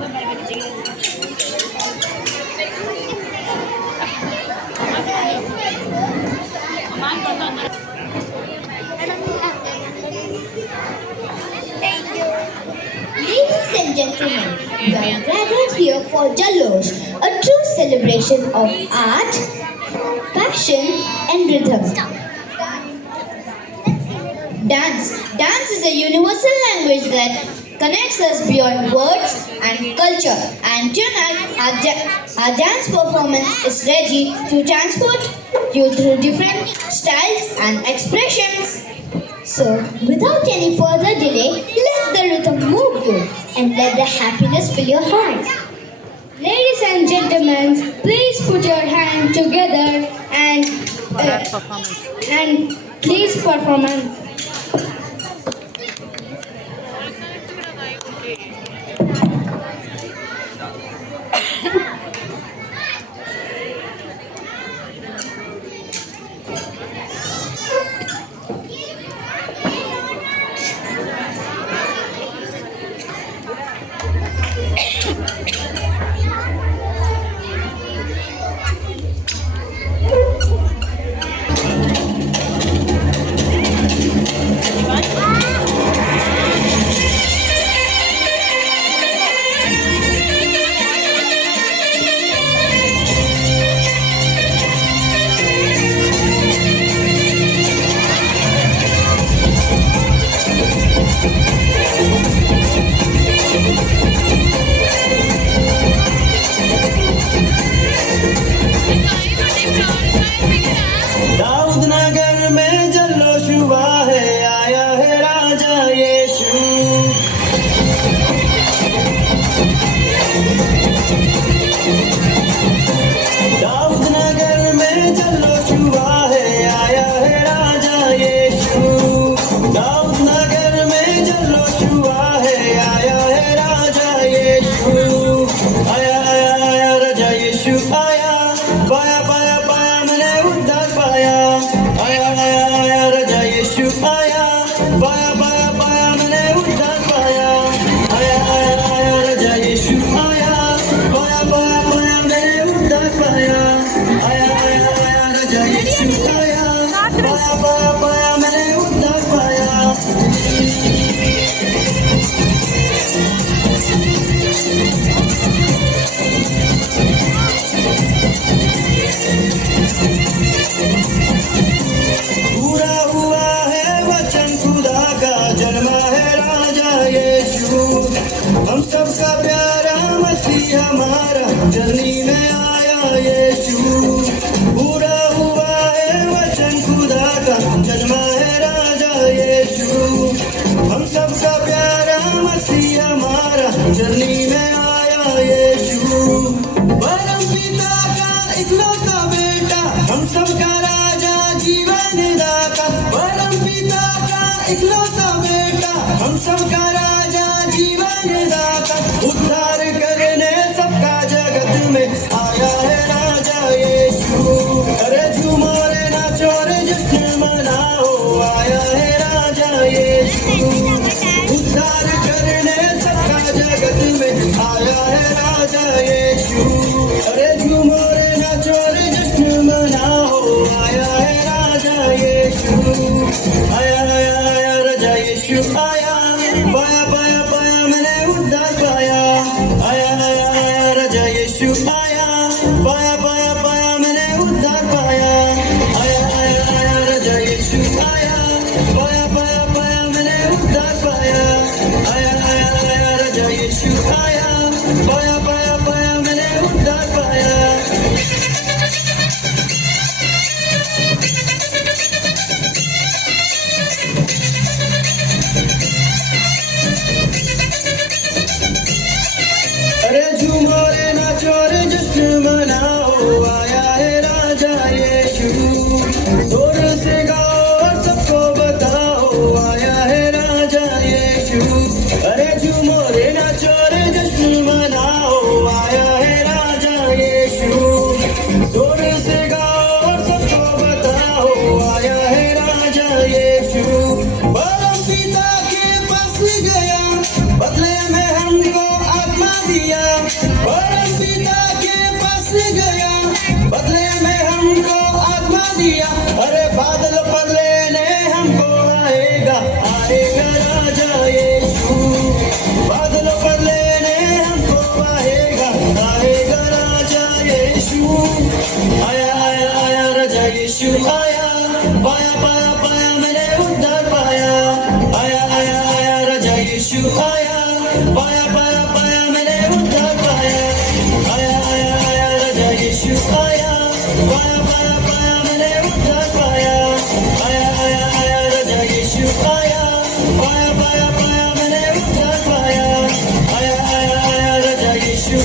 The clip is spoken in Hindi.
Ladies and gentlemen, we are gathered here for Jallosh, a true celebration of art, passion, and rhythm. Dance is a universal language that connects us beyond words and culture. And tonight, our dance performance is ready to transport you through different styles and expressions. So, without any further delay, let the rhythm move you and let the happiness fill your heart. Ladies and gentlemen, please put your hand together and please performance. Daudnagar में जल्लोश हुआ है, आया है राजा यीशु। दाऊदनगर में जल्लोश हुआ है, आया है राजा यीशु। दाऊदनगर में जल्लोश हुआ है, आया है राजा यीशु। आया आया आया राजा यीशु आया, पाया पाया पाया मैंने उद्धार पाया। आया आया आया राजा यीशु आया, पाया पाया पाया मैंने उद्धार पाया। आया आया आया राजा यीशु आया, पाया पाया पाया मैंने उद्धार पाया। आया आया आया राजा यीशु आया, पाया पाया पाया मैंने उद्धार पाया। पूरा हुआ है वचन खुदा का, जन्मा है राजा यीशु। हम सबका प्यारा मसीह हमारा, जर्नी में आया यीशु। पूरा हुआ है वचन खुदा का, जन्मा है राजा यीशु। हम सबका प्यारा मसीह हमारा, जर्नी में आया यीशु। परम पिता का इकलौता बेटा, हम सबका राजा जीवन दाता। परम पिता का इकलौता बेटा, हम सबका राजा जीवन दाता। उद्धार करने सबका जगत में आया है राजा यीशु। अरे झूमो रे नाचो रे जश्न मनाओ, आया है राजा यीशु। उद्धार करने सबका जगत में आया है राजा यीशु। अरे झूमो रे नाचो रे जश्न मनाओ, आया है राजा यीशु। आया आया आया राजा यीशु आया, पाया पाया पाया मैंने उद्धार पाया। आया आया आया राजा यीशु आया, पाया पाया पाया मैंने उद्धार पाया। आया आया आया राजा यीशु आया, पाया पाया पाया मैंने उद्धार पाया। आया आया आया राजा यीशु आया, पाया पाया पाया मैंने उद्धार पाया। अरे झूमो रे नाचो रे जश्न मनाओ, आया है राजा यीशु। जोर से गाओ और सबको बताओ, आया है राजा यीशु। अरे झूमो रे नाचो रे जश्न मनाओ, दिया, परम पिता के पास गया, बदले में हमको आत्मा दिया। अरे बादल पर लेने हमको आएगा, आएगा राजा यीशु। बादल पर लेने हमको आएगा, आएगा राजा यीशु। आया आया आया राजा यीशु आया, पाया पाया पाया मैंने उद्धार पाया। आया आया आया राजा यीशु आया, पाया पाया पाया मैंने उद्धार पाया। आया आया आया राजा यीशु आया, पाया पाया पाया मैंने उद्धार पाया। आया आया आया राजा यीशु आया, पाया पाया पाया मैंने उद्धार पाया। आया आया आया राजा यीशु